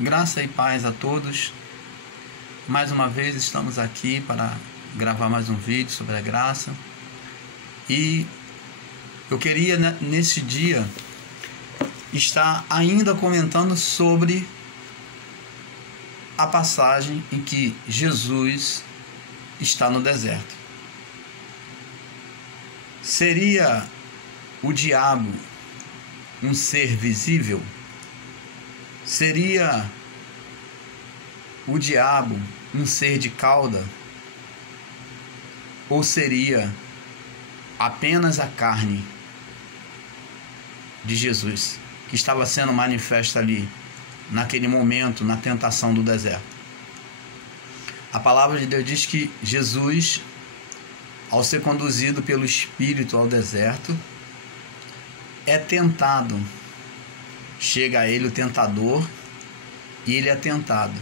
Graça e paz a todos. Mais uma vez estamos aqui para gravar mais um vídeo sobre a graça. E eu queria nesse dia estar ainda comentando sobre a passagem em que Jesus está no deserto. Seria o diabo um ser visível? Seria o diabo um ser de cauda? Ou seria apenas a carne de Jesus que estava sendo manifesta ali, naquele momento, na tentação do deserto? A palavra de Deus diz que Jesus, ao ser conduzido pelo Espírito ao deserto, é tentado. Chega a ele o tentador e ele é tentado.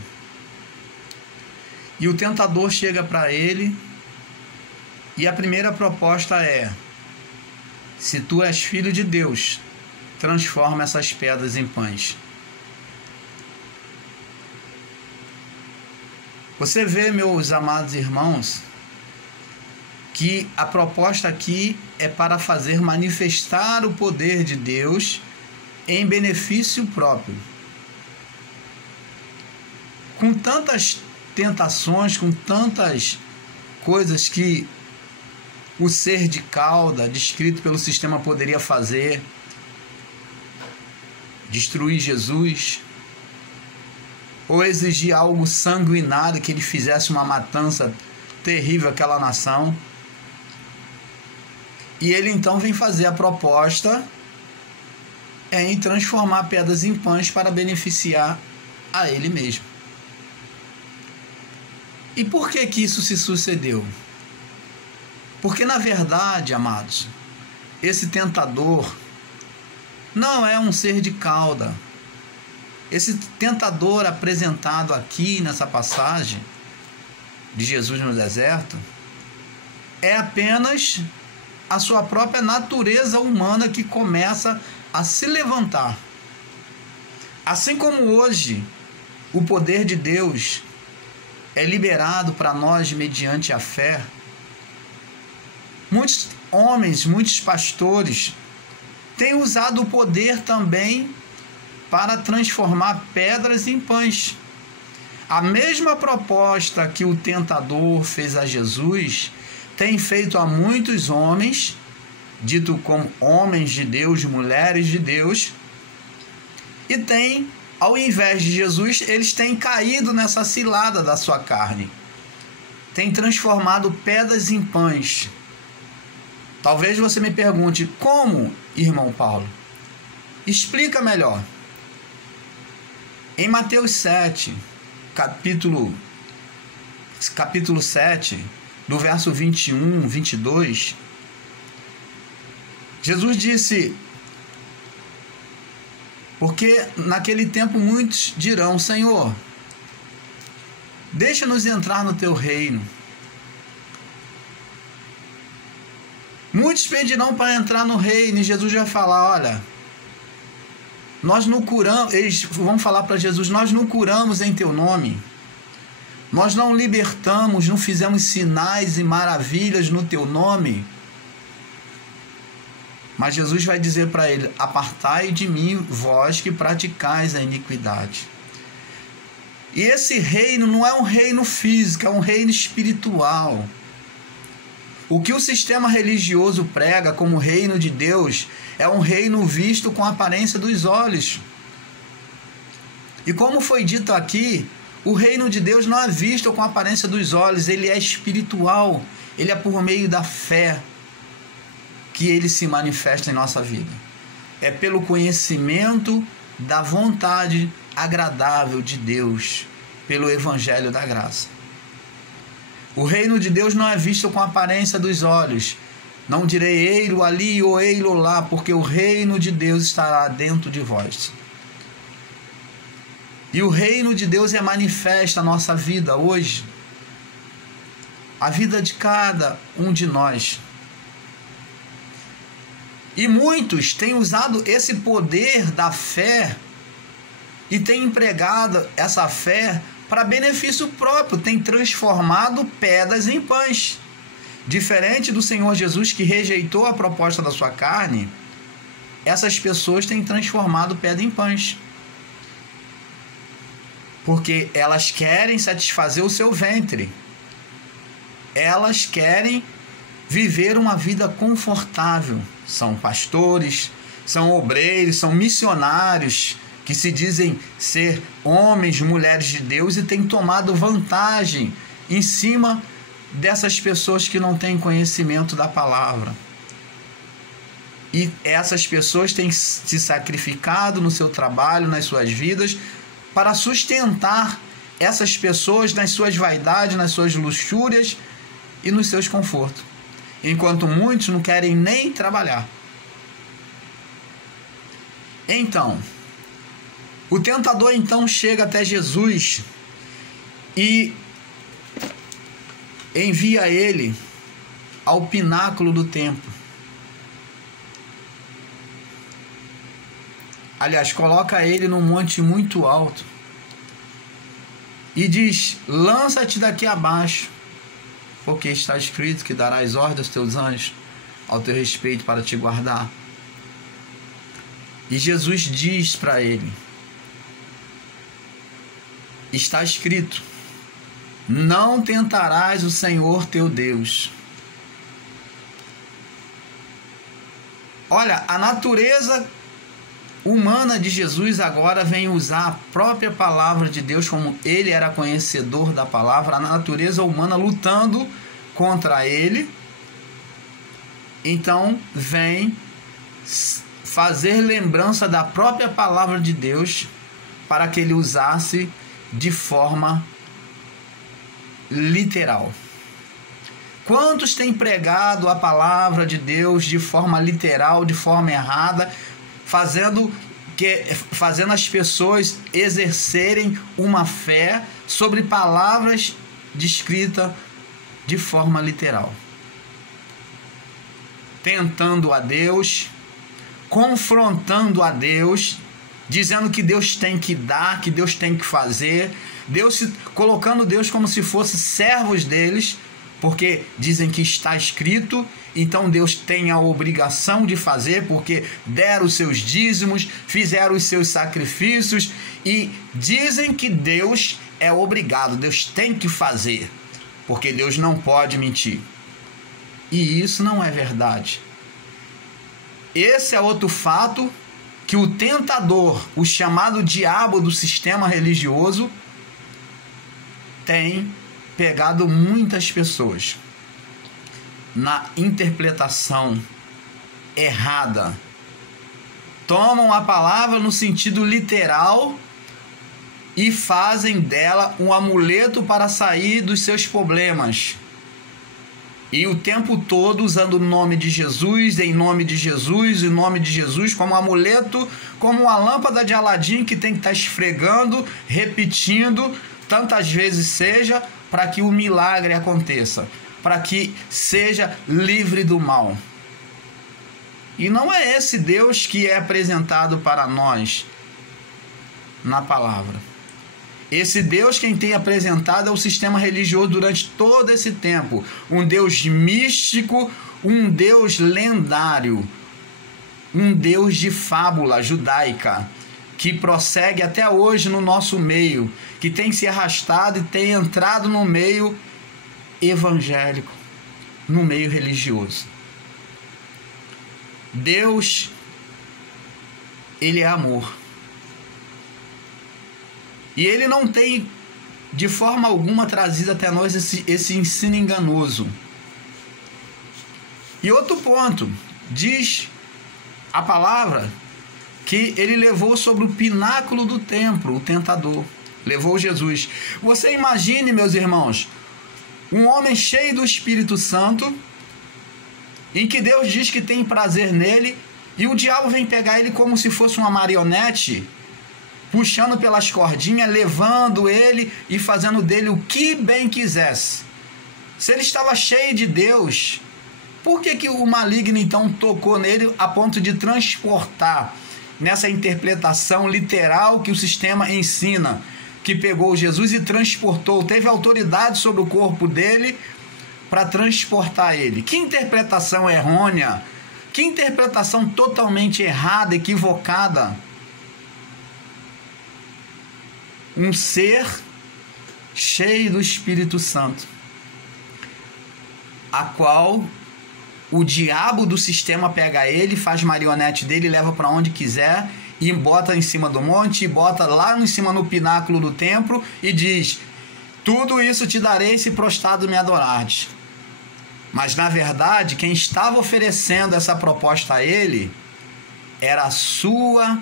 E o tentador chega para ele e a primeira proposta é: se tu és filho de Deus, transforma essas pedras em pães. Você vê, meus amados irmãos, que a proposta aqui é para fazer manifestar o poder de Deus em benefício próprio. Com tantas tentações, com tantas coisas que o ser de cauda, descrito pelo sistema, poderia fazer, destruir Jesus, ou exigir algo sanguinário, que ele fizesse uma matança terrível àquela nação. E ele então vem fazer a proposta em transformar pedras em pães para beneficiar a ele mesmo. E por que isso se sucedeu? Porque, na verdade, amados, esse tentador não é um ser de cauda. Esse tentador apresentado aqui nessa passagem de Jesus no deserto é apenas a sua própria natureza humana que começa a se levantar. Assim como hoje o poder de Deus é liberado para nós mediante a fé, muitos homens, muitos pastores têm usado o poder também para transformar pedras em pães. A mesma proposta que o tentador fez a Jesus tem feito a muitos homens, dito como homens de Deus, mulheres de Deus, e tem, ao invés de Jesus, eles têm caído nessa cilada da sua carne, têm transformado pedras em pães. Talvez você me pergunte: como, irmão Paulo? Explica melhor. Em Mateus 7, capítulo 7, do verso 21, 22, Jesus disse: porque naquele tempo muitos dirão: Senhor, deixa-nos entrar no teu reino. Muitos pedirão para entrar no reino, e Jesus vai falar: olha, nós não curamos. Eles vão falar para Jesus: nós não curamos em teu nome, nós não libertamos, não fizemos sinais e maravilhas no teu nome. Mas Jesus vai dizer para ele: apartai de mim, vós que praticais a iniquidade. E esse reino não é um reino físico, é um reino espiritual. O que o sistema religioso prega como reino de Deus é um reino visto com a aparência dos olhos. E como foi dito aqui, o reino de Deus não é visto com a aparência dos olhos, ele é espiritual, ele é por meio da fé que ele se manifesta em nossa vida. É pelo conhecimento da vontade agradável de Deus, pelo evangelho da graça. O reino de Deus não é visto com a aparência dos olhos. Não direi ei-lo ali ou ei-lo lá, porque o reino de Deus estará dentro de vós. E o reino de Deus é manifesta na nossa vida hoje. A vida de cada um de nós. E muitos têm usado esse poder da fé e tem empregado essa fé para benefício próprio, tem transformado pedras em pães. Diferente do Senhor Jesus, que rejeitou a proposta da sua carne, essas pessoas têm transformado pedra em pães. Porque elas querem satisfazer o seu ventre. Elas querem viver uma vida confortável. São pastores, são obreiros, são missionários que se dizem ser homens, mulheres de Deus e têm tomado vantagem em cima dessas pessoas que não têm conhecimento da palavra. E essas pessoas têm se sacrificado no seu trabalho, nas suas vidas, para sustentar essas pessoas nas suas vaidades, nas suas luxúrias e nos seus confortos. Enquanto muitos não querem nem trabalhar. Então, o tentador então chega até Jesus e envia ele ao pináculo do templo. Aliás, coloca ele num monte muito alto e diz: lança-te daqui abaixo, porque está escrito que darás ordem aos teus anjos ao teu respeito para te guardar. E Jesus diz para ele: está escrito, não tentarás o Senhor teu Deus. Olha, a natureza humana de Jesus agora vem usar a própria palavra de Deus, como ele era conhecedor da palavra, a natureza humana lutando contra ele. Então vem fazer lembrança da própria palavra de Deus para que ele usasse de forma literal. Quantos têm pregado a palavra de Deus de forma literal, de forma errada, fazendo as pessoas exercerem uma fé sobre palavras descritas de forma literal, tentando a Deus, confrontando a Deus, dizendo que Deus tem que dar, que Deus tem que fazer, colocando Deus como se fosse servos deles, porque dizem que está escrito, então Deus tem a obrigação de fazer, porque deram os seus dízimos, fizeram os seus sacrifícios, e dizem que Deus é obrigado, Deus tem que fazer, porque Deus não pode mentir. E isso não é verdade. Esse é outro fato que o tentador, o chamado diabo do sistema religioso, tem pegado muitas pessoas na interpretação errada. Tomam a palavra no sentido literal e fazem dela um amuleto para sair dos seus problemas. E o tempo todo usando o nome de Jesus, em nome de Jesus, em nome de Jesus, como amuleto, como uma lâmpada de Aladim que tem que estar esfregando, repetindo, tantas vezes seja, para que o milagre aconteça, para que seja livre do mal. E não é esse Deus que é apresentado para nós na palavra. Esse Deus quem tem apresentado é o sistema religioso durante todo esse tempo. Um Deus místico, um Deus lendário, um Deus de fábula judaica, que prossegue até hoje no nosso meio, que tem se arrastado e tem entrado no meio evangélico, no meio religioso. Deus, ele é amor. E ele não tem, de forma alguma, trazido até nós esse ensino enganoso. E outro ponto, diz a palavra que ele levou sobre o pináculo do templo, o tentador. Levou Jesus. Você imagine, meus irmãos, um homem cheio do Espírito Santo, em que Deus diz que tem prazer nele, e o diabo vem pegar ele como se fosse uma marionete, puxando pelas cordinhas, levando ele e fazendo dele o que bem quisesse. Se ele estava cheio de Deus, por que o maligno então tocou nele a ponto de transportar nessa interpretação literal que o sistema ensina, que pegou Jesus e transportou, teve autoridade sobre o corpo dele para transportar ele. Que interpretação errônea, que interpretação totalmente errada, equivocada. Um ser cheio do Espírito Santo, a qual o diabo do sistema pega ele, faz marionete dele, leva para onde quiser e bota em cima do monte, e bota lá em cima no pináculo do templo e diz: tudo isso te darei se prostrado me adorares. Mas na verdade quem estava oferecendo essa proposta a ele era a sua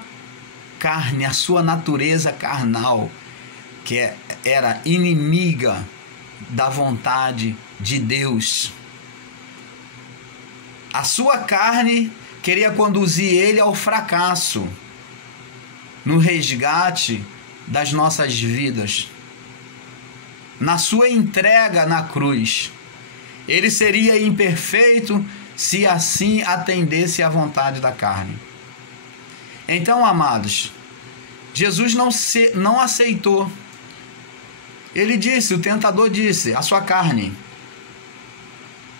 carne, a sua natureza carnal, que era inimiga da vontade de Deus. A sua carne queria conduzir ele ao fracasso, no resgate das nossas vidas, na sua entrega na cruz. Ele seria imperfeito se assim atendesse à vontade da carne. Então, amados, Jesus não aceitou. Ele disse, o tentador disse, a sua carne: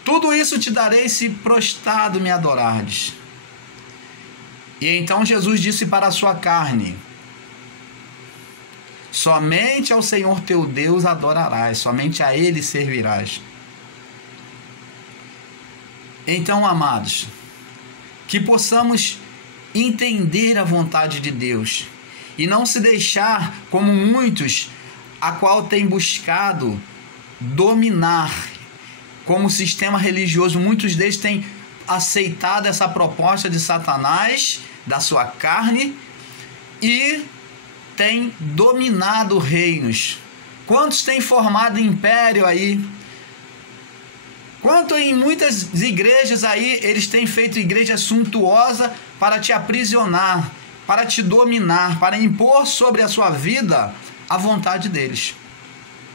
tudo isso te darei se prostrado me adorares. E então Jesus disse para a sua carne: somente ao Senhor teu Deus adorarás, somente a Ele servirás. Então, amados, que possamos entender a vontade de Deus e não se deixar como muitos, a qual tem buscado dominar, como sistema religioso, muitos deles têm aceitado essa proposta de Satanás, da sua carne, e têm dominado reinos. Quantos têm formado império aí? Quanto em muitas igrejas aí, eles têm feito igreja suntuosa para te aprisionar, para te dominar, para impor sobre a sua vida a vontade deles,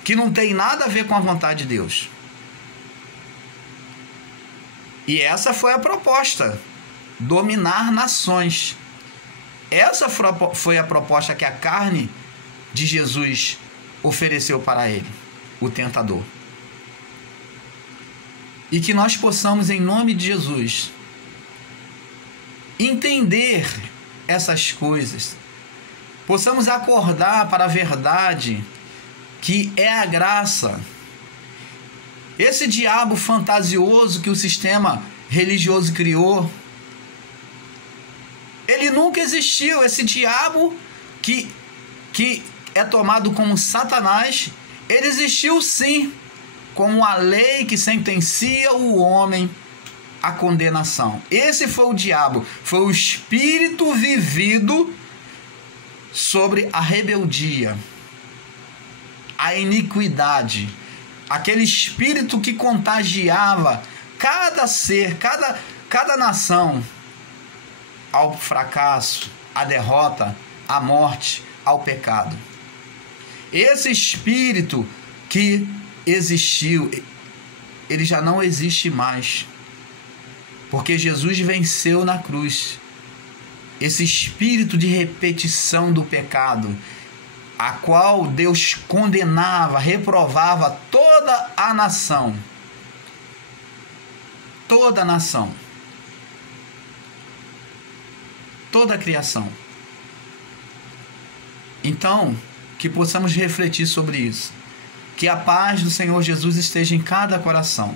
que não tem nada a ver com a vontade de Deus. E essa foi a proposta: dominar nações. Essa foi a proposta que a carne de Jesus ofereceu para ele, o tentador. E que nós possamos, em nome de Jesus, entender essas coisas, possamos acordar para a verdade que é a graça. Esse diabo fantasioso que o sistema religioso criou, ele nunca existiu. Esse diabo que é tomado como Satanás, ele existiu sim, como a lei que sentencia o homem à condenação. Esse foi o diabo, foi o espírito vivido sobre a rebeldia, a iniquidade, aquele espírito que contagiava cada ser, cada nação ao fracasso, à derrota, à morte, ao pecado. Esse espírito que existiu, ele já não existe mais, porque Jesus venceu na cruz. Esse espírito de repetição do pecado, a qual Deus condenava, reprovava toda a nação, toda a nação, toda a criação. Então, que possamos refletir sobre isso. Que a paz do Senhor Jesus esteja em cada coração.